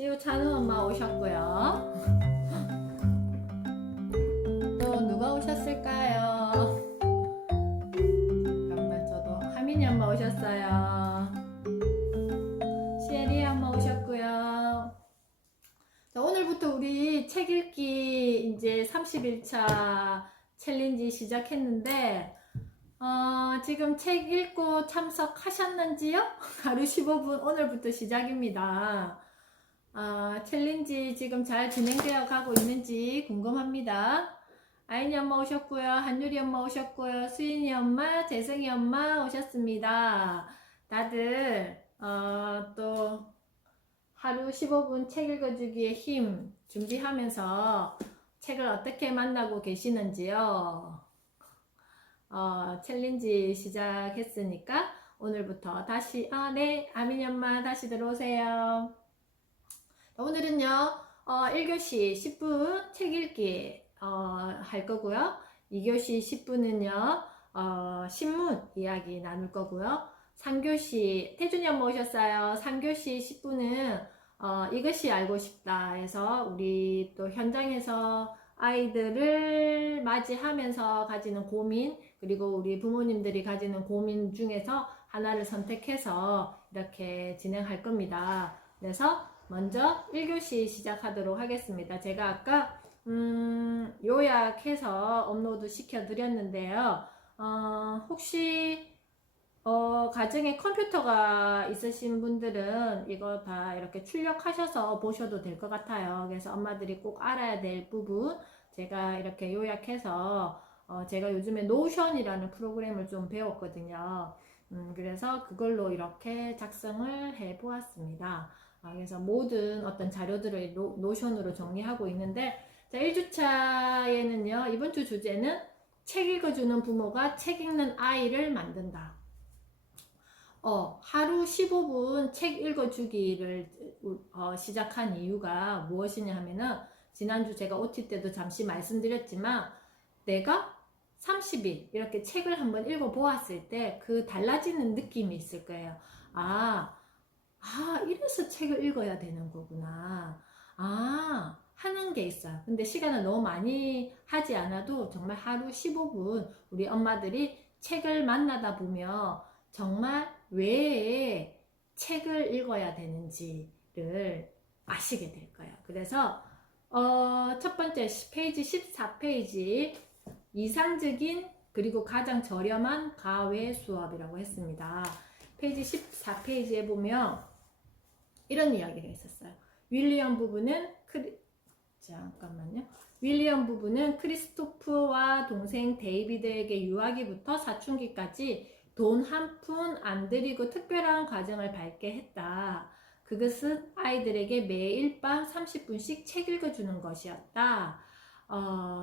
지우 찬우 엄마 오셨고요. 또 누가 오셨을까요? 잠깐만, 저도 하민이 엄마 오셨어요. 시에리 엄마 오셨고요. 자, 오늘부터 우리 책 읽기 이제 31차 챌린지 시작했는데 지금 책 읽고 참석하셨는지요? 하루 15분 오늘부터 시작입니다. 챌린지 지금 잘 진행되어 가고 있는지 궁금합니다. 아이니 엄마 오셨고요. 한유리 엄마 오셨고요. 수인이 엄마, 재성이 엄마 오셨습니다. 다들 또 하루 15분 책 읽어주기의 힘 준비하면서 책을 어떻게 만나고 계시는지요? 챌린지 시작했으니까 오늘부터 다시 네, 아민이 엄마 다시 들어오세요. 오늘은요 1교시 10분 책 읽기 할 거고요. 2교시 10분은요 신문 이야기 나눌 거고요. 3교시 태준이 엄마 오셨어요. 3교시 10분은 이것이 알고 싶다 해서 우리 또 현장에서 아이들을 맞이하면서 가지는 고민, 그리고 우리 부모님들이 가지는 고민 중에서 하나를 선택해서 이렇게 진행할 겁니다. 그래서 먼저 1교시 시작하도록 하겠습니다. 제가 아까 요약해서 업로드 시켜 드렸는데요. 혹시 가정에 컴퓨터가 있으신 분들은 이거 다 이렇게 출력하셔서 보셔도 될 것 같아요. 그래서 엄마들이 꼭 알아야 될 부분 제가 이렇게 요약해서 제가 요즘에 노션이라는 프로그램을 좀 배웠거든요. 그래서 그걸로 이렇게 작성을 해 보았습니다. 그래서 모든 어떤 자료들을 노션으로 정리하고 있는데, 자, 1주차에는요, 이번 주 주제는 책 읽어주는 부모가 책 읽는 아이를 만든다. 하루 15분 책 읽어주기를 시작한 이유가 무엇이냐 하면은, 지난주 제가 OT 때도 잠시 말씀드렸지만, 내가 30일 이렇게 책을 한번 읽어보았을 때 그 달라지는 느낌이 있을 거예요. 이래서 책을 읽어야 되는 거구나. 하는 게 있어요. 근데 시간을 너무 많이 하지 않아도 정말 하루 15분 우리 엄마들이 책을 만나다 보면 정말 왜 책을 읽어야 되는지를 아시게 될 거예요. 그래서 첫 번째 페이지 14페이지 이상적인 그리고 가장 저렴한 가외 수업이라고 했습니다. 페이지 14페이지에 보면 이런 이야기가 있었어요. 윌리엄 부부는 크리스토프와 동생 데이비드에게 유아기부터 사춘기까지 돈 한 푼 안 들이고 특별한 과정을 밟게 했다. 그것은 아이들에게 매일 밤 30분씩 책 읽어주는 것이었다.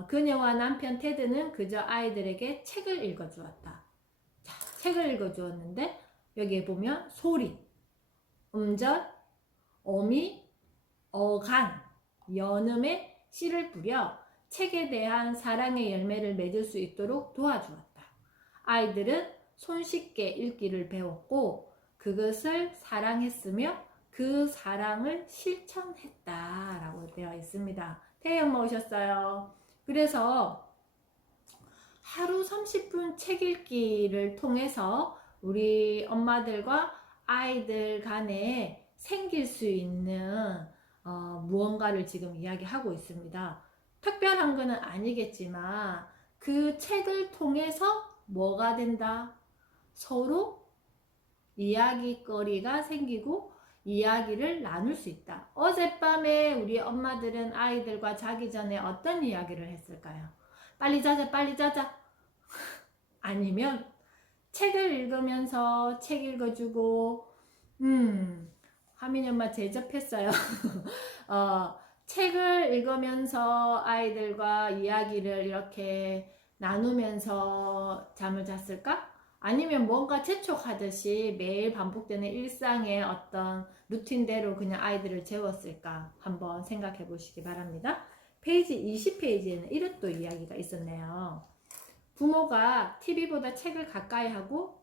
그녀와 남편 테드는 그저 아이들에게 책을 읽어주었다. 자, 책을 읽어주었는데 여기에 보면 소리, 음절, 어미, 어간, 연음에 씨를 뿌려 책에 대한 사랑의 열매를 맺을 수 있도록 도와주었다. 아이들은 손쉽게 읽기를 배웠고 그것을 사랑했으며 그 사랑을 실천했다라고 되어 있습니다. 태희 엄마 오셨어요. 그래서 하루 30분 책 읽기를 통해서 우리 엄마들과 아이들 간에 생길 수 있는 무언가를 지금 이야기하고 있습니다. 특별한 것은 아니겠지만 그 책을 통해서 뭐가 된다? 서로 이야기거리가 생기고 이야기를 나눌 수 있다. 어젯밤에 우리 엄마들은 아이들과 자기 전에 어떤 이야기를 했을까요? 빨리 자자, 빨리 자자. 아니면 책을 읽으면서 책 읽어주고 하민이 엄마 제접했어요. 책을 읽으면서 아이들과 이야기를 이렇게 나누면서 잠을 잤을까? 아니면 뭔가 재촉하듯이 매일 반복되는 일상의 어떤 루틴대로 그냥 아이들을 재웠을까? 한번 생각해 보시기 바랍니다. 페이지 20페이지에는 이런 또 이야기가 있었네요. 부모가 TV보다 책을 가까이 하고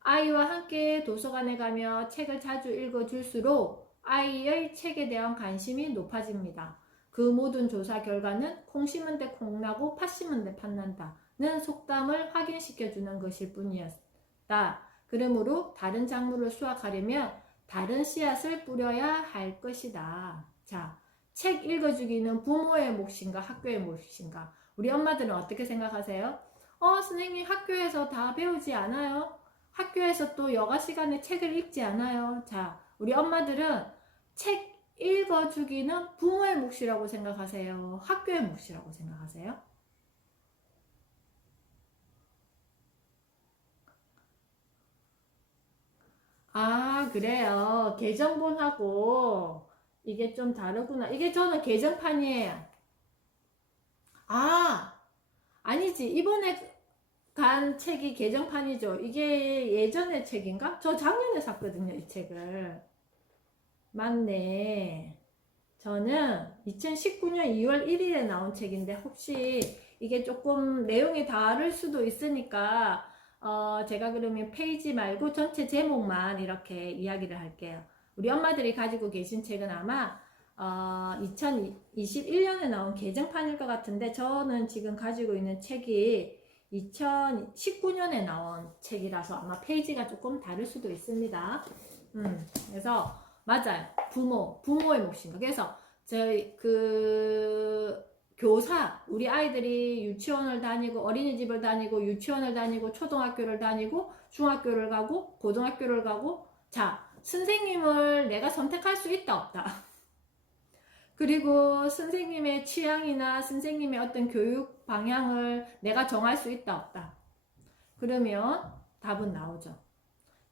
아이와 함께 도서관에 가며 책을 자주 읽어줄수록 아이의 책에 대한 관심이 높아집니다. 그 모든 조사 결과는 콩 심은 데 콩나고 팥 심은 데 팥난다는 속담을 확인시켜주는 것일 뿐이었다. 그러므로 다른 작물을 수확하려면 다른 씨앗을 뿌려야 할 것이다. 자, 책 읽어주기는 부모의 몫인가 학교의 몫인가? 우리 엄마들은 어떻게 생각하세요? 선생님 학교에서 다 배우지 않아요? 학교에서 또 여가 시간에 책을 읽지 않아요? 자, 우리 엄마들은 책 읽어주기는 부모의 몫이라고 생각하세요? 학교의 몫이라고 생각하세요? 아, 그래요. 개정본하고 이게 좀 다르구나. 이게 저는 개정판이에요. 아, 아니지. 이번에 간 책이 개정판이죠. 이게 예전의 책인가? 저 작년에 샀거든요, 이 책을. 맞네. 저는 2019년 2월 1일에 나온 책인데 혹시 이게 조금 내용이 다를 수도 있으니까 제가 그러면 페이지 말고 전체 제목만 이렇게 이야기를 할게요. 우리 엄마들이 가지고 계신 책은 아마 2021년에 나온 개정판일 것 같은데 저는 지금 가지고 있는 책이 2019년에 나온 책이라서 아마 페이지가 조금 다를 수도 있습니다. 그래서 맞아요. 부모의 몫인가. 그래서 저희 교사, 우리 아이들이 유치원을 다니고 어린이집을 다니고 유치원을 다니고 초등학교를 다니고 중학교를 가고 고등학교를 가고 자, 선생님을 내가 선택할 수 있다 없다. 그리고 선생님의 취향이나 선생님의 어떤 교육 방향을 내가 정할 수 있다 없다. 그러면 답은 나오죠.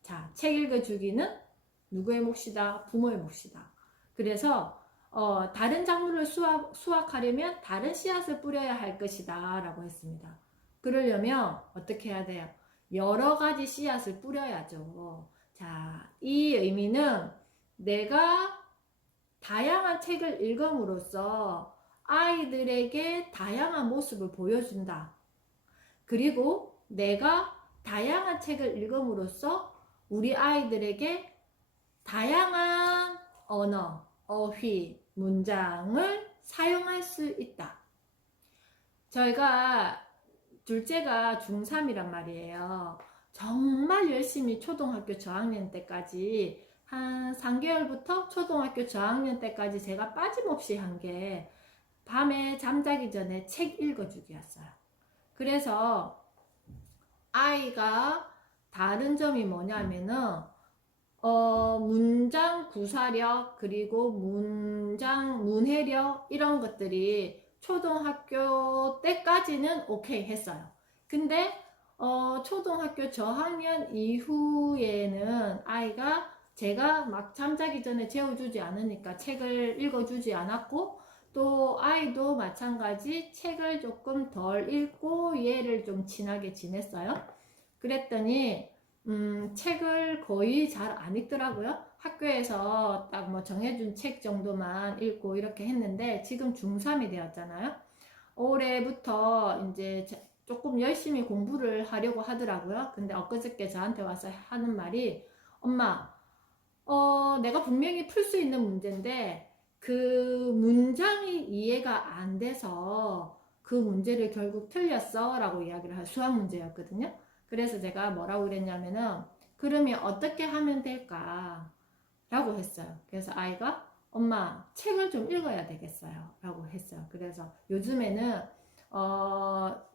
자, 책 읽어주기는 누구의 몫이다? 부모의 몫이다. 그래서 다른 작물을 수확하려면 다른 씨앗을 뿌려야 할 것이다 라고 했습니다. 그러려면 어떻게 해야 돼요? 여러 가지 씨앗을 뿌려야죠. 자, 이 의미는 내가 다양한 책을 읽음으로써 아이들에게 다양한 모습을 보여준다. 그리고 내가 다양한 책을 읽음으로써 우리 아이들에게 다양한 언어, 어휘, 문장을 사용할 수 있다. 저희가 둘째가 중3이란 말이에요. 정말 열심히 초등학교 저학년 때까지 한 3개월부터 초등학교 저학년 때까지 제가 빠짐없이 한 게 밤에 잠자기 전에 책 읽어주기였어요. 그래서 아이가 다른 점이 뭐냐면은 문장 구사력 그리고 문해력 이런 것들이 초등학교 때까지는 오케이 했어요. 근데 초등학교 저학년 이후에는 아이가 제가 막 잠자기 전에 재워주지 않으니까 책을 읽어주지 않았고 또 아이도 마찬가지 책을 조금 덜 읽고 얘를 좀 친하게 지냈어요. 그랬더니 책을 거의 잘 안 읽더라고요. 학교에서 딱 뭐 정해준 책 정도만 읽고 이렇게 했는데 지금 중3이 되었잖아요. 올해부터 이제 조금 열심히 공부를 하려고 하더라고요. 근데 엊그저께 저한테 와서 하는 말이 엄마, 내가 분명히 풀 수 있는 문제인데 그 문장이 이해가 안 돼서 그 문제를 결국 틀렸어 라고 이야기를 한 수학 문제였거든요. 그래서 제가 뭐라고 그랬냐면은 그러면 어떻게 하면 될까 라고 했어요. 그래서 아이가 엄마 책을 좀 읽어야 되겠어요 라고 했어요. 그래서 요즘에는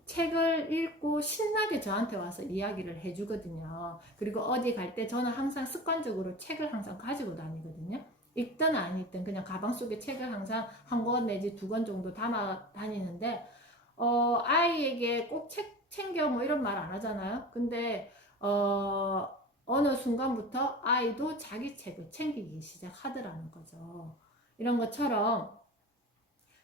책을 읽고 신나게 저한테 와서 이야기를 해주거든요. 그리고 어디 갈 때 저는 항상 습관적으로 책을 항상 가지고 다니거든요. 읽든 안 읽든 그냥 가방 속에 책을 항상 한 권 내지 두 권 정도 담아 다니는데 아이에게 꼭 책 챙겨 뭐 이런 말 안 하잖아요. 근데 어느 순간부터 아이도 자기 책을 챙기기 시작하더라는 거죠. 이런 것처럼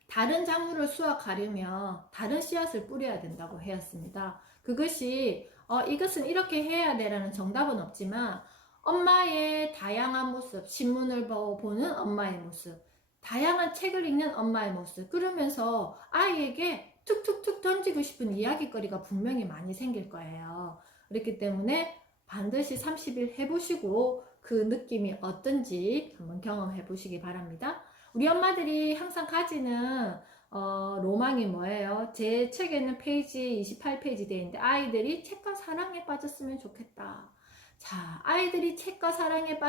다른 작물을 수확하려면 다른 씨앗을 뿌려야 된다고 하였습니다. 그것이 이것은 이렇게 해야 되라는 정답은 없지만 엄마의 다양한 모습, 신문을 보는 엄마의 모습, 다양한 책을 읽는 엄마의 모습, 그러면서 아이에게 툭툭툭 던지고 싶은 이야기거리가 분명히 많이 생길 거예요. 그렇기 때문에 반드시 30일 해보시고 그 느낌이 어떤지 한번 경험해 보시기 바랍니다. 우리 엄마들이 항상 가지는 로망이 뭐예요? 제 책에는 페이지 28페이지 되어 있는데, 아이들이 책과 사랑에 빠졌으면 좋겠다. 자, 아이들이 책과 사랑에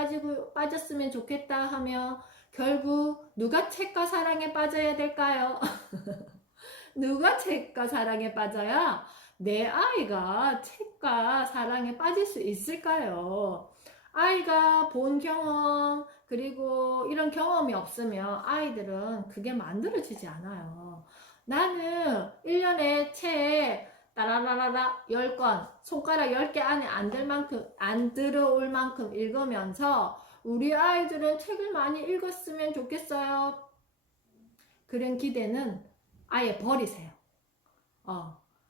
빠졌으면 좋겠다 하면 결국 누가 책과 사랑에 빠져야 될까요? 누가 책과 사랑에 빠져야 내 아이가 책과 사랑에 빠질 수 있을까요? 아이가 본 경험, 그리고 이런 경험이 없으면 아이들은 그게 만들어지지 않아요. 나는 1년에 책 따라라라라 10권, 손가락 10개 안에 안 들어올 만큼 읽으면서 우리 아이들은 책을 많이 읽었으면 좋겠어요. 그런 기대는 아예 버리세요.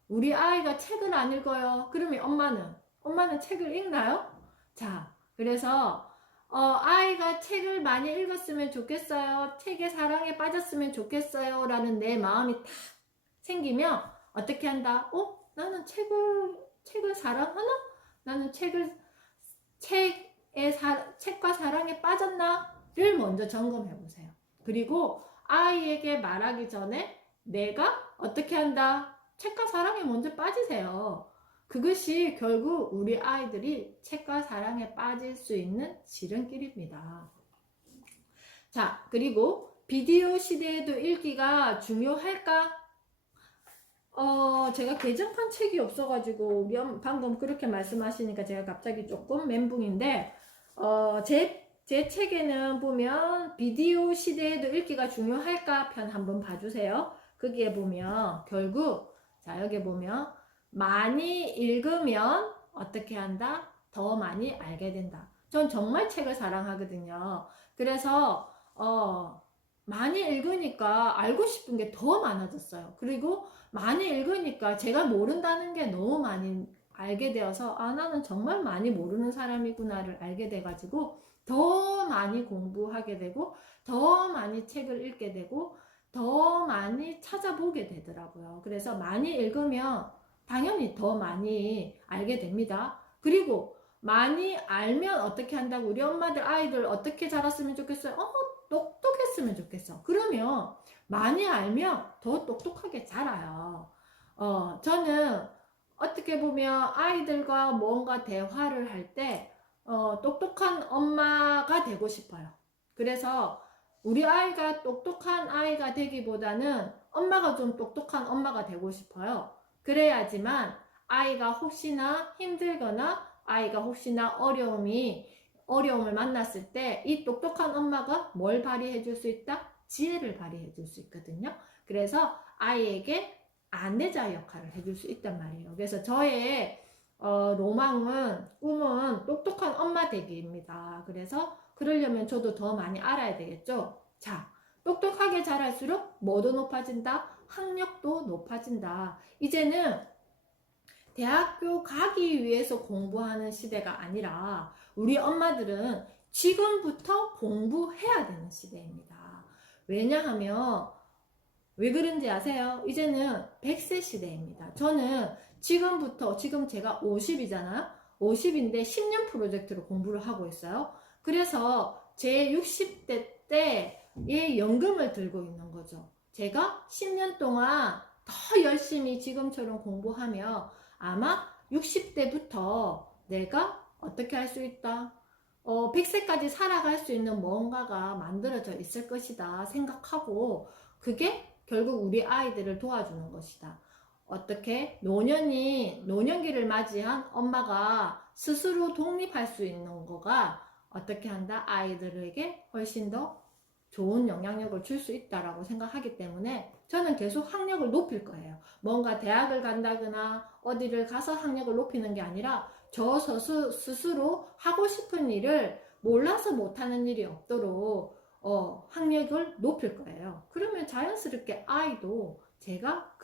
우리 아이가 책을 안 읽어요. 그러면 엄마는 책을 읽나요? 자, 그래서 아이가 책을 많이 읽었으면 좋겠어요. 책의 사랑에 빠졌으면 좋겠어요. 라는 내 마음이 탁 생기면 어떻게 한다? 나는 책을 사랑하나? 나는 책과 사랑에 빠졌나?를 먼저 점검해 보세요. 그리고 아이에게 말하기 전에 내가 어떻게 한다? 책과 사랑에 먼저 빠지세요. 그것이 결국 우리 아이들이 책과 사랑에 빠질 수 있는 지름길입니다. 자, 그리고 비디오 시대에도 읽기가 중요할까? 제가 개정판 책이 없어가지고 방금 그렇게 말씀하시니까 제가 갑자기 조금 멘붕인데, 제 책에는 보면 비디오 시대에도 읽기가 중요할까 편 한번 봐주세요. 거기에 보면 결국, 자, 여기 보면 많이 읽으면 어떻게 한다? 더 많이 알게 된다. 전 정말 책을 사랑하거든요. 그래서 많이 읽으니까 알고 싶은 게 더 많아졌어요. 그리고 많이 읽으니까 제가 모른다는 게 너무 많이 알게 되어서 나는 정말 많이 모르는 사람이구나를 알게 돼가지고 더 많이 공부하게 되고 더 많이 책을 읽게 되고 더 많이 찾아보게 되더라고요. 그래서 많이 읽으면 당연히 더 많이 알게 됩니다. 그리고 많이 알면 어떻게 한다고? 우리 엄마들 아이들 어떻게 자랐으면 좋겠어요? 똑똑했으면 좋겠어. 그러면 많이 알면 더 똑똑하게 자라요. 저는 어떻게 보면 아이들과 뭔가 대화를 할 때 똑똑한 엄마가 되고 싶어요. 그래서 우리 아이가 똑똑한 아이가 되기보다는 엄마가 좀 똑똑한 엄마가 되고 싶어요. 그래야지만 아이가 혹시나 힘들거나 아이가 혹시나 어려움을 만났을 때 이 똑똑한 엄마가 뭘 발휘해 줄 수 있다? 지혜를 발휘해 줄 수 있거든요. 그래서 아이에게 안내자 역할을 해줄 수 있단 말이에요. 그래서 저의 꿈은 똑똑한 엄마 되기입니다. 그래서 그러려면 저도 더 많이 알아야 되겠죠. 자, 똑똑하게 자랄수록 뭐도 높아진다? 학력도 높아진다. 이제는 대학교 가기 위해서 공부하는 시대가 아니라 우리 엄마들은 지금부터 공부해야 되는 시대입니다. 왜냐하면 왜 그런지 아세요? 이제는 100세 시대입니다. 저는 지금 제가 50이잖아요. 50인데 10년 프로젝트로 공부를 하고 있어요. 그래서 제 60대 때의 연금을 들고 있는 거죠. 제가 10년 동안 더 열심히 지금처럼 공부하며 아마 60대부터 내가 어떻게 할 수 있다? 100세까지 살아갈 수 있는 뭔가가 만들어져 있을 것이다 생각하고 그게 결국 우리 아이들을 도와주는 것이다. 어떻게 노년기를 맞이한 엄마가 스스로 독립할 수 있는 거가 어떻게 한다? 아이들에게 훨씬 더 좋은 영향력을 줄 수 있다라고 생각하기 때문에 저는 계속 학력을 높일 거예요. 뭔가 대학을 간다거나 어디를 가서 학력을 높이는 게 아니라 저 스스로 하고 싶은 일을 몰라서 못하는 일이 없도록 학력을 높일 거예요. 그러면 자연스럽게 아이도 제가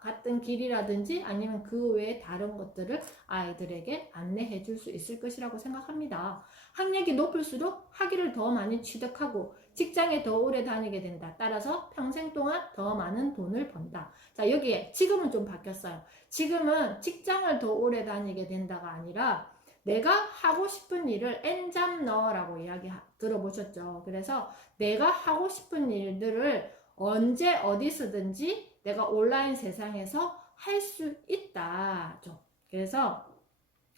갔던 길이라든지 아니면 그 외에 다른 것들을 아이들에게 안내해 줄 수 있을 것이라고 생각합니다. 학력이 높을수록 학위를 더 많이 취득하고 직장에 더 오래 다니게 된다. 따라서 평생 동안 더 많은 돈을 번다. 자, 여기에 지금은 좀 바뀌었어요. 지금은 직장을 더 오래 다니게 된다가 아니라 내가 하고 싶은 일을 엔잡너라고 이야기 들어보셨죠? 그래서 내가 하고 싶은 일들을 언제 어디서든지 내가 온라인 세상에서 할 수 있다. 그래서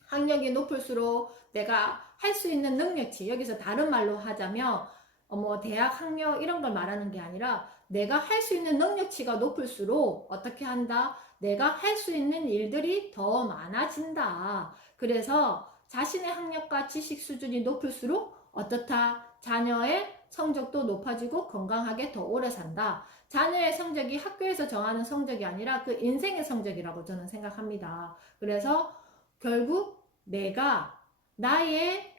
학력이 높을수록 내가 할 수 있는 능력치, 여기서 다른 말로 하자면 뭐 대학 학력 이런 걸 말하는 게 아니라 내가 할 수 있는 능력치가 높을수록 어떻게 한다? 내가 할 수 있는 일들이 더 많아진다. 그래서 자신의 학력과 지식 수준이 높을수록 어떻다? 자녀의 성적도 높아지고 건강하게 더 오래 산다. 자녀의 성적이 학교에서 정하는 성적이 아니라 그 인생의 성적이라고 저는 생각합니다. 그래서 결국 내가 나의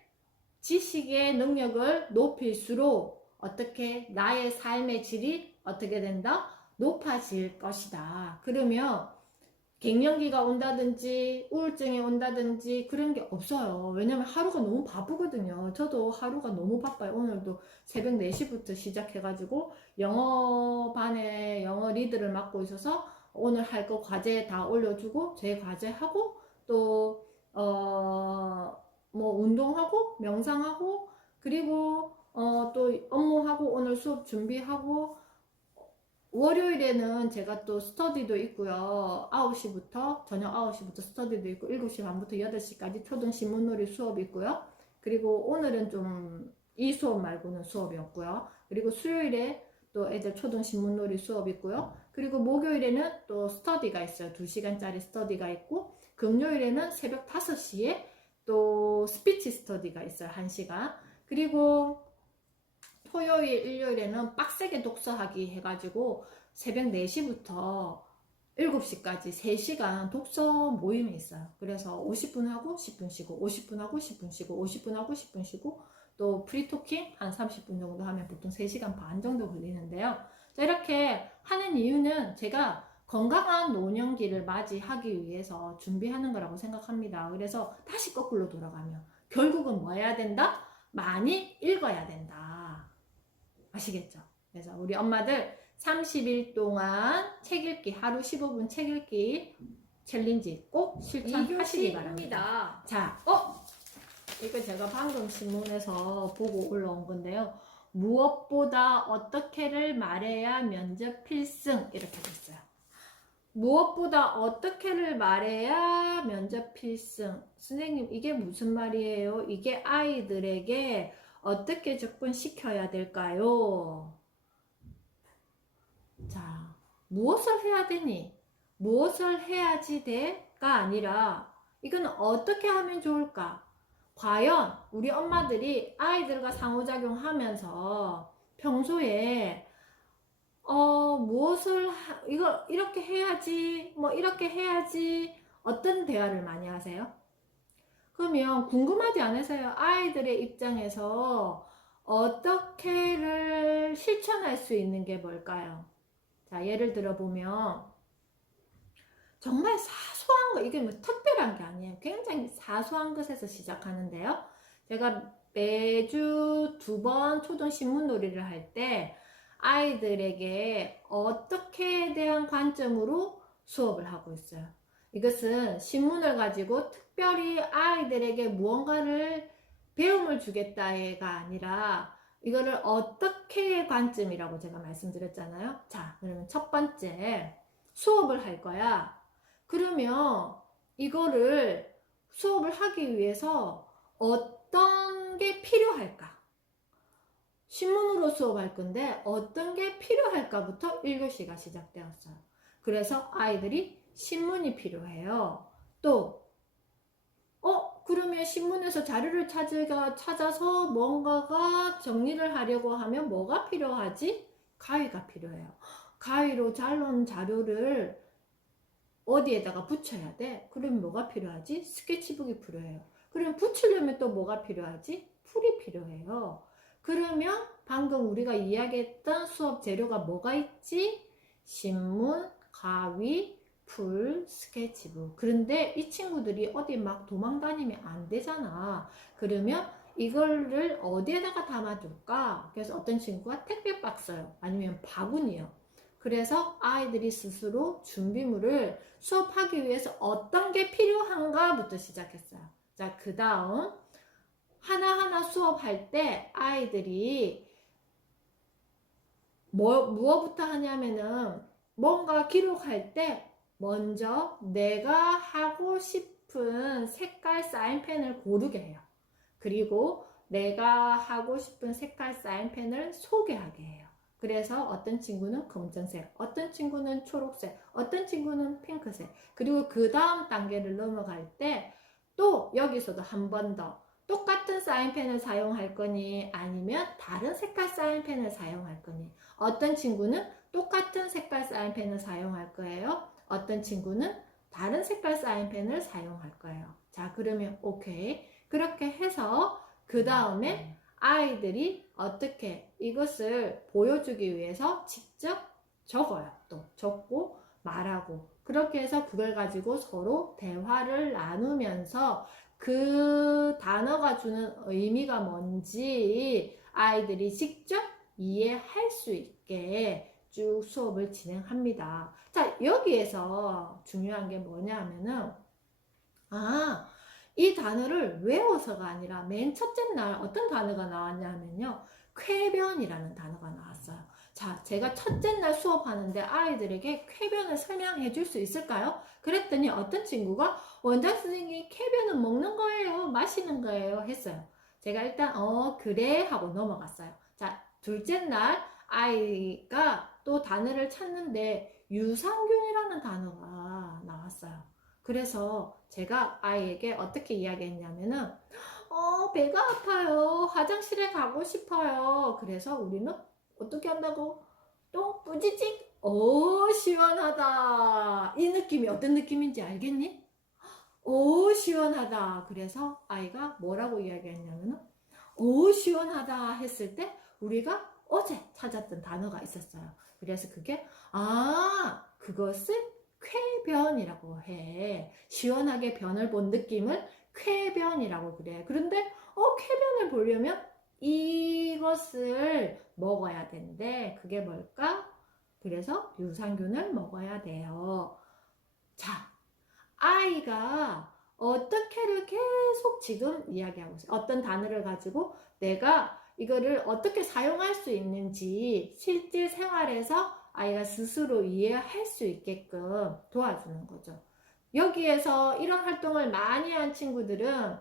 지식의 능력을 높일수록 어떻게 나의 삶의 질이 어떻게 된다? 높아질 것이다. 그러면 갱년기가 온다든지 우울증이 온다든지 그런 게 없어요. 왜냐면 하루가 너무 바쁘거든요. 저도 하루가 너무 바빠요. 오늘도 새벽 4시부터 시작해가지고 영어반에 영어 리드를 맡고 있어서 오늘 할 거 과제 다 올려주고 제 과제하고 또 뭐 운동하고 명상하고 그리고 또 업무하고 오늘 수업 준비하고 월요일에는 제가 또 스터디도 있고요. 9시부터 저녁 9시부터 스터디도 있고 7시 반부터 8시까지 초등 신문놀이 수업이 있고요. 그리고 오늘은 좀 이 수업 말고는 수업이 없고요. 그리고 수요일에 또 애들 초등 신문놀이 수업 있고요. 그리고 목요일에는 또 스터디가 있어요. 2시간짜리 스터디가 있고 금요일에는 새벽 5시에 또 스피치 스터디가 있어요. 1시간. 그리고 토요일, 일요일에는 빡세게 독서하기 해가지고 새벽 4시부터 7시까지 3시간 독서 모임이 있어요. 그래서 50분 하고 10분 쉬고 50분 하고 10분 쉬고 50분 하고 10분 쉬고 또 프리토킹 한 30분 정도 하면 보통 3시간 반 정도 걸리는데요. 자, 이렇게 하는 이유는 제가 건강한 노년기를 맞이하기 위해서 준비하는 거라고 생각합니다. 그래서 다시 거꾸로 돌아가면 결국은 뭐 해야 된다? 많이 읽어야 된다. 아시겠죠? 그래서 우리 엄마들 30일 동안 책 읽기, 하루 15분 책 읽기 챌린지 꼭 실천하시기 바랍니다. 자, 이거 제가 방금 신문에서 보고 올라온 건데요. 무엇보다 어떻게를 말해야 면접 필승 이렇게 됐어요. 무엇보다 어떻게를 말해야 면접 필승. 선생님 이게 무슨 말이에요? 이게 아이들에게 어떻게 접근시켜야 될까요? 자, 무엇을 해야 되니? 무엇을 해야지 돼가 아니라 이건 어떻게 하면 좋을까? 과연 우리 엄마들이 아이들과 상호작용하면서 평소에 무엇을 이거 이렇게 해야지 뭐 이렇게 해야지 어떤 대화를 많이 하세요? 그러면 궁금하지 않으세요? 아이들의 입장에서 어떻게를 실천할 수 있는 게 뭘까요? 자, 예를 들어 보면 정말 사소한 거, 이게 뭐 특별한 게 아니에요. 굉장히 사소한 것에서 시작하는데요. 제가 매주 2번 초등 신문놀이를 할 때 아이들에게 어떻게에 대한 관점으로 수업을 하고 있어요. 이것은 신문을 가지고 특별히 아이들에게 무언가를 배움을 주겠다가 아니라 이거를 어떻게의 관점이라고 제가 말씀드렸잖아요. 자, 그러면 첫 번째 수업을 할 거야. 그러면 이거를 수업을 하기 위해서 어떤 게 필요할까? 신문으로 수업할 건데 어떤 게 필요할까부터 1교시가 시작되었어요. 그래서 아이들이 신문이 필요해요. 또 그러면 신문에서 자료를 찾아서 뭔가가 정리를 하려고 하면 뭐가 필요하지? 가위가 필요해요. 가위로 잘라놓은 자료를 어디에다가 붙여야 돼? 그러면 뭐가 필요하지? 스케치북이 필요해요. 그럼 붙이려면 또 뭐가 필요하지? 풀이 필요해요. 그러면 방금 우리가 이야기했던 수업 재료가 뭐가 있지? 신문, 가위, 풀, 스케치북. 그런데 이 친구들이 어디 막 도망 다니면 안 되잖아. 그러면 이거를 어디에다가 담아둘까? 그래서 어떤 친구가 택배 박스요. 아니면 바구니요. 그래서 아이들이 스스로 준비물을 수업하기 위해서 어떤 게 필요한가부터 시작했어요. 자, 그 다음 하나하나 수업할 때 아이들이 무엇부터 하냐면은 뭔가 기록할 때 먼저 내가 하고 싶은 색깔 사인펜을 고르게 해요. 그리고 내가 하고 싶은 색깔 사인펜을 소개하게 해요. 그래서 어떤 친구는 검정색, 어떤 친구는 초록색, 어떤 친구는 핑크색. 그리고 그 다음 단계를 넘어갈 때 또 여기서도 한 번 더 똑같은 사인펜을 사용할 거니 아니면 다른 색깔 사인펜을 사용할 거니. 어떤 친구는 똑같은 색깔 사인펜을 사용할 거예요. 어떤 친구는 다른 색깔 사인펜을 사용할 거예요. 자, 그러면 오케이. 그렇게 해서 그 다음에 아이들이 어떻게 이것을 보여주기 위해서 직접 적어요. 또 적고 말하고 그렇게 해서 그걸 가지고 서로 대화를 나누면서 그 단어가 주는 의미가 뭔지 아이들이 직접 이해할 수 있게 쭉 수업을 진행합니다. 자, 여기에서 중요한 게 뭐냐 하면은 이 단어를 외워서가 아니라 맨 첫째 날 어떤 단어가 나왔냐면요. 쾌변이라는 단어가 나왔어요. 자, 제가 첫째 날 수업하는데 아이들에게 쾌변을 설명해 줄 수 있을까요? 그랬더니 어떤 친구가 원장 선생님이 쾌변은 먹는 거예요, 마시는 거예요 했어요. 제가 일단 그래 하고 넘어갔어요. 자, 둘째 날 아이가 또 단어를 찾는데 유산균이라는 단어가 나왔어요. 그래서 제가 아이에게 어떻게 이야기했냐면은 배가 아파요. 화장실에 가고 싶어요. 그래서 우리는 어떻게 한다고? 똥 뿌지직. 시원하다. 이 느낌이 어떤 느낌인지 알겠니? 시원하다. 그래서 아이가 뭐라고 이야기했냐면은 시원하다 했을 때 우리가 어제 찾았던 단어가 있었어요. 그래서 그게 그것을 쾌변이라고 해. 시원하게 변을 본 느낌을 쾌변이라고 그래. 그런데 쾌변을 보려면 이것을 먹어야 된대. 그게 뭘까? 그래서 유산균을 먹어야 돼요. 자, 아이가 어떻게를 계속 지금 이야기하고 있어요. 어떤 단어를 가지고 내가 이거를 어떻게 사용할 수 있는지 실제 생활에서 아이가 스스로 이해할 수 있게끔 도와주는 거죠. 여기에서 이런 활동을 많이 한 친구들은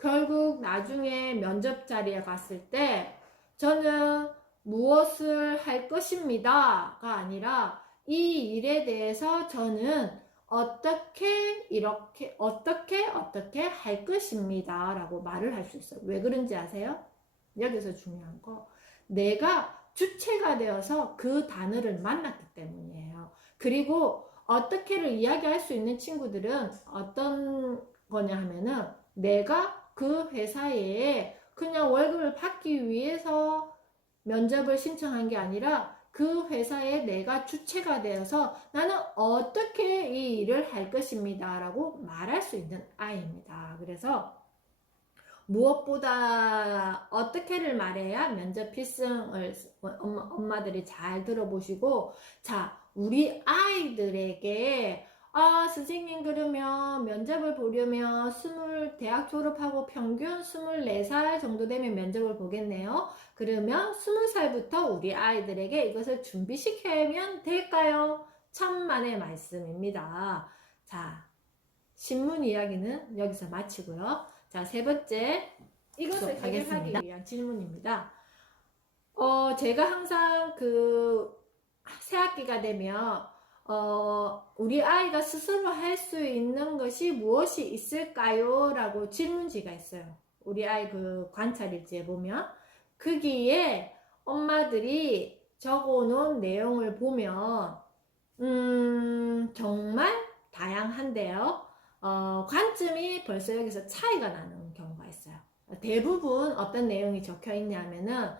결국 나중에 면접 자리에 갔을 때 저는 무엇을 할 것입니다가 아니라 이 일에 대해서 저는 어떻게 할 것입니다 라고 말을 할 수 있어요. 왜 그런지 아세요? 여기서 중요한 거 내가 주체가 되어서 그 단어를 만났기 때문이에요. 그리고 어떻게를 이야기할 수 있는 친구들은 어떤 거냐 하면은 내가 그 회사에 그냥 월급을 받기 위해서 면접을 신청한 게 아니라 그 회사에 내가 주체가 되어서 나는 어떻게 이 일을 할 것입니다 라고 말할 수 있는 아이입니다. 그래서 무엇보다 어떻게를 말해야 면접 필승을 엄마들이 잘 들어보시고 자, 우리 아이들에게 선생님 그러면 면접을 보려면 대학 졸업하고 평균 24살 정도 되면 면접을 보겠네요. 그러면 20살부터 우리 아이들에게 이것을 준비시키면 될까요? 천만의 말씀입니다. 자, 신문 이야기는 여기서 마치고요. 자, 세 번째, 이것을 해결하기 위한 질문입니다. 제가 항상 새학기가 되면 우리 아이가 스스로 할 수 있는 것이 무엇이 있을까요? 라고 질문지가 있어요. 우리 아이 관찰일지에 보면 거기에 엄마들이 적어놓은 내용을 보면 정말 다양한데요. 관점이 벌써 여기서 차이가 나는 경우가 있어요. 대부분 어떤 내용이 적혀 있냐면은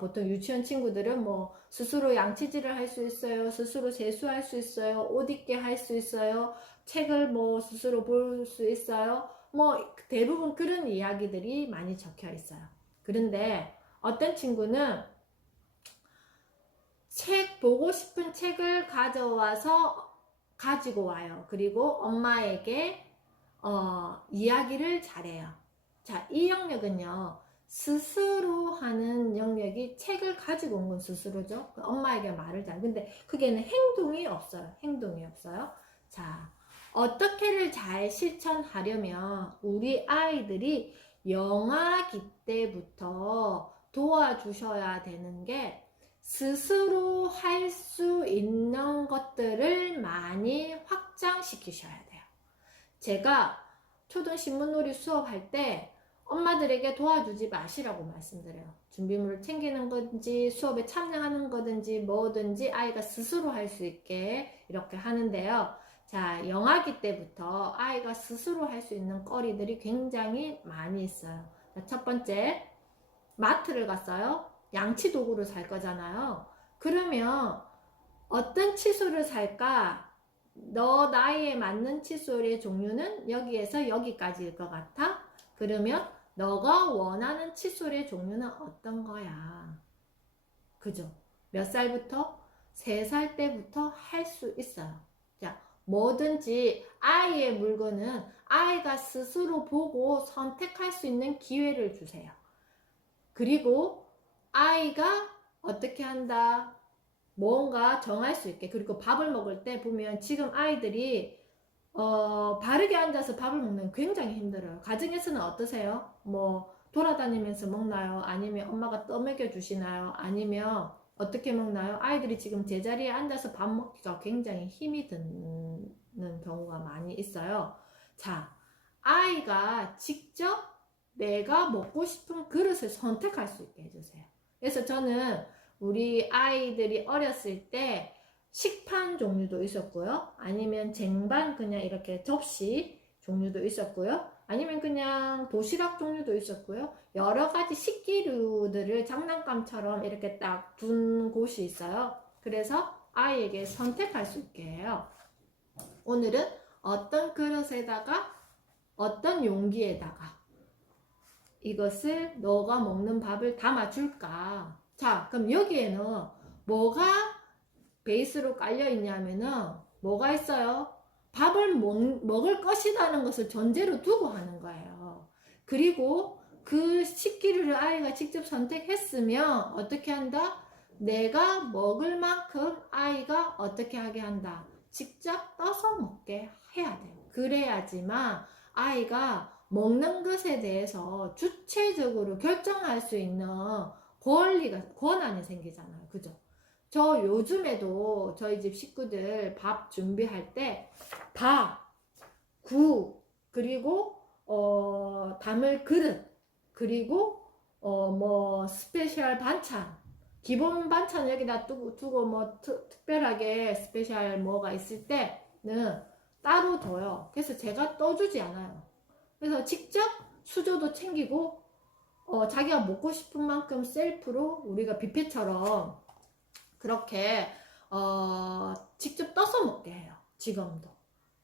보통 유치원 친구들은 스스로 양치질을 할 수 있어요. 스스로 세수할 수 있어요. 옷 입게 할 수 있어요. 책을 스스로 볼 수 있어요. 대부분 그런 이야기들이 많이 적혀 있어요. 그런데 어떤 친구는 보고 싶은 책을 가지고 와요. 그리고 엄마에게 이야기를 잘해요. 자, 이 영역은요, 스스로 하는 영역이 책을 가지고 온 건 스스로죠. 엄마에게 말을 잘. 근데 그게는 행동이 없어요. 행동이 없어요. 자, 어떻게를 잘 실천하려면 우리 아이들이 영아기 때부터 도와주셔야 되는 게 스스로 할 수 있는 것들을 많이 확장시키셔야 돼요. 제가 초등 신문놀이 수업할 때 엄마들에게 도와주지 마시라고 말씀드려요. 준비물을 챙기는 건지 수업에 참여하는 거든지 뭐든지 아이가 스스로 할 수 있게 이렇게 하는데요. 자, 영아기 때부터 아이가 스스로 할 수 있는 거리들이 굉장히 많이 있어요. 자, 첫 번째, 마트를 갔어요. 양치 도구를 살 거잖아요. 그러면 어떤 칫솔을 살까? 너 나이에 맞는 칫솔의 종류는 여기에서 여기까지일 것 같아? 그러면 너가 원하는 칫솔의 종류는 어떤 거야? 그죠? 몇 살부터? 3살 때부터 할 수 있어요. 자, 뭐든지 아이의 물건은 아이가 스스로 보고 선택할 수 있는 기회를 주세요. 그리고 아이가 어떻게 한다? 뭔가 정할 수 있게. 그리고 밥을 먹을 때 보면 지금 아이들이 바르게 앉아서 밥을 먹는 게 굉장히 힘들어요. 가정에서는 어떠세요? 뭐 돌아다니면서 먹나요? 아니면 엄마가 떠먹여 주시나요? 아니면 어떻게 먹나요? 아이들이 지금 제자리에 앉아서 밥 먹기가 굉장히 힘이 드는 경우가 많이 있어요. 자, 아이가 직접 내가 먹고 싶은 그릇을 선택할 수 있게 해주세요. 그래서 저는 우리 아이들이 어렸을 때 식판 종류도 있었고요. 아니면 쟁반 그냥 이렇게 접시 종류도 있었고요. 아니면 그냥 도시락 종류도 있었고요. 여러 가지 식기류들을 장난감처럼 이렇게 딱 둔 곳이 있어요. 그래서 아이에게 선택할 수 있게 해요. 오늘은 어떤 그릇에다가 어떤 용기에다가 이것을 너가 먹는 밥을 담아줄까? 자, 그럼 여기에는 뭐가 베이스로 깔려 있냐면은 뭐가 있어요? 밥을 먹을 것이라는 것을 전제로 두고 하는 거예요. 그리고 그 식기류를 아이가 직접 선택했으면 어떻게 한다? 내가 먹을 만큼 아이가 어떻게 하게 한다? 직접 떠서 먹게 해야 돼요. 그래야지만 아이가 먹는 것에 대해서 주체적으로 결정할 수 있는 권한이 생기잖아요. 그죠? 저 요즘에도 저희 집 식구들 밥 준비할 때 밥, 국, 그리고 담을 그릇, 그리고 뭐 스페셜 반찬, 기본 반찬 여기다 두고 뭐 특별하게 스페셜 뭐가 있을 때는 따로 둬요. 그래서 제가 떠주지 않아요. 그래서 직접 수저도 챙기고 자기가 먹고 싶은 만큼 셀프로 우리가 뷔페처럼 그렇게 직접 떠서 먹게 해요. 지금도.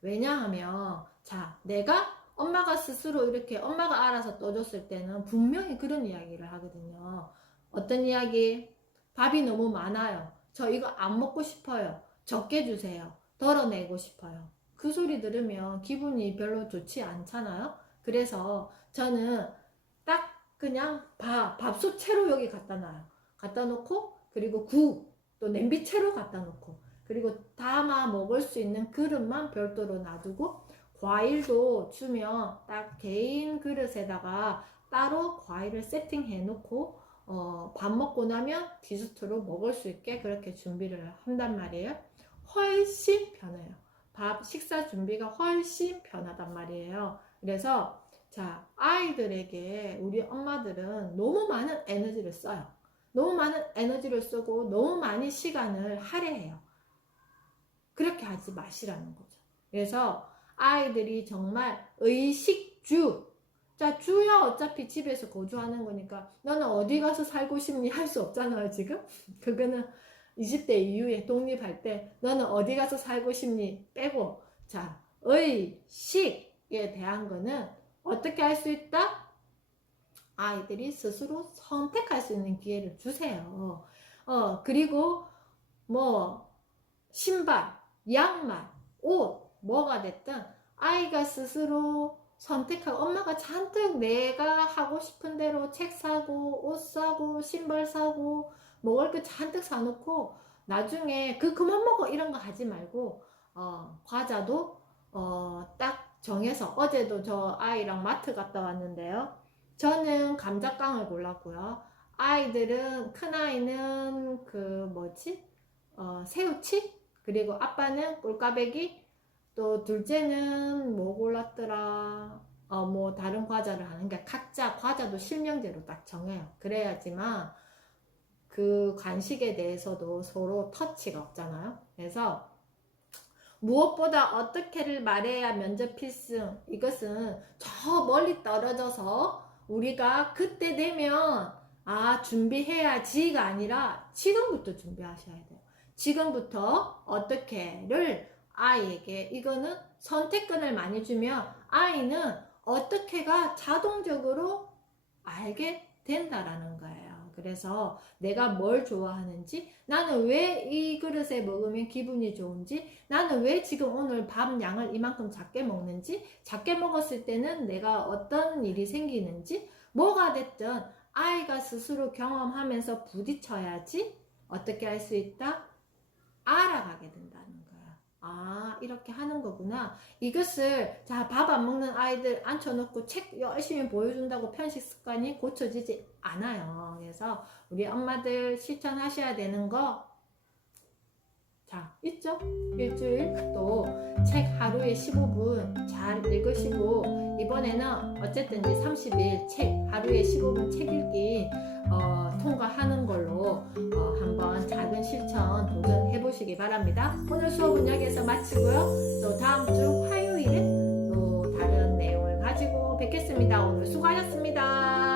왜냐하면 자, 내가 엄마가 스스로 이렇게 엄마가 알아서 떠줬을 때는 분명히 그런 이야기를 하거든요. 어떤 이야기? 밥이 너무 많아요. 저 이거 안 먹고 싶어요. 적게 주세요. 덜어내고 싶어요. 그 소리 들으면 기분이 별로 좋지 않잖아요. 그래서 저는 딱 그냥 밥솥 채로 여기 갖다 놔요. 갖다 놓고 그리고 국 또 냄비채로 갖다 놓고 그리고 담아 먹을 수 있는 그릇만 별도로 놔두고 과일도 주면 딱 개인 그릇에다가 따로 과일을 세팅해 놓고 밥 먹고 나면 디저트로 먹을 수 있게 그렇게 준비를 한단 말이에요. 훨씬 편해요. 식사 준비가 훨씬 편하단 말이에요. 그래서 자, 아이들에게 우리 엄마들은 너무 많은 에너지를 써요. 너무 많은 에너지를 쓰고 너무 많은 시간을 할애해요. 그렇게 하지 마시라는 거죠. 그래서 아이들이 정말 의식주, 자, 주야 어차피 집에서 거주하는 거니까 너는 어디 가서 살고 싶니 할 수 없잖아요, 지금. 그거는 20대 이후에 독립할 때 너는 어디 가서 살고 싶니 빼고, 자, 의식에 대한 거는 어떻게 할 수 있다? 아이들이 스스로 선택할 수 있는 기회를 주세요. 그리고 뭐 신발, 양말, 옷 뭐가 됐든 아이가 스스로 선택하고 엄마가 잔뜩 내가 하고 싶은 대로 책 사고 옷 사고 신발 사고 먹을 거 잔뜩 사놓고 나중에 그만 먹어 이런 거 하지 말고 과자도 딱 정해서 어제도 저 아이랑 마트 갔다 왔는데요. 저는 감자깡을 골랐고요. 아이들은 큰아이는 그 뭐지? 새우칩? 그리고 아빠는 꿀까베기, 또 둘째는 뭐 골랐더라? 뭐 다른 과자를 하는 게 각자 과자도 실명제로 딱 정해요. 그래야지만 그 간식에 대해서도 서로 터치가 없잖아요. 그래서 무엇보다 어떻게를 말해야 면접 필승, 이것은 저 멀리 떨어져서 우리가 그때 되면 준비해야지가 아니라 지금부터 준비하셔야 돼요. 지금부터 어떻게를 아이에게, 이거는 선택권을 많이 주면 아이는 어떻게가 자동적으로 알게 된다라는 거예요. 그래서 내가 뭘 좋아하는지, 나는 왜 이 그릇에 먹으면 기분이 좋은지, 나는 왜 지금 오늘 밥 양을 이만큼 작게 먹는지, 작게 먹었을 때는 내가 어떤 일이 생기는지, 뭐가 됐든 아이가 스스로 경험하면서 부딪혀야지 어떻게 할 수 있다? 알아가게 된다는 거야. 이렇게 하는 거구나. 이것을 밥 안 먹는 아이들 앉혀놓고 책 열심히 보여준다고 편식 습관이 고쳐지지 않아요. 그래서 우리 엄마들 실천하셔야 되는 거 있죠? 일주일 또 책 하루에 15분 잘 읽으시고, 이번에는 어쨌든 이제 30일 책 하루에 15분 책 읽기 통과하는 걸로 한번 작은 실천 도전해 보시기 바랍니다. 오늘 수업은 여기서 마치고요. 또 다음 주 화요일에 또 다른 내용을 가지고 뵙겠습니다. 오늘 수고하셨습니다.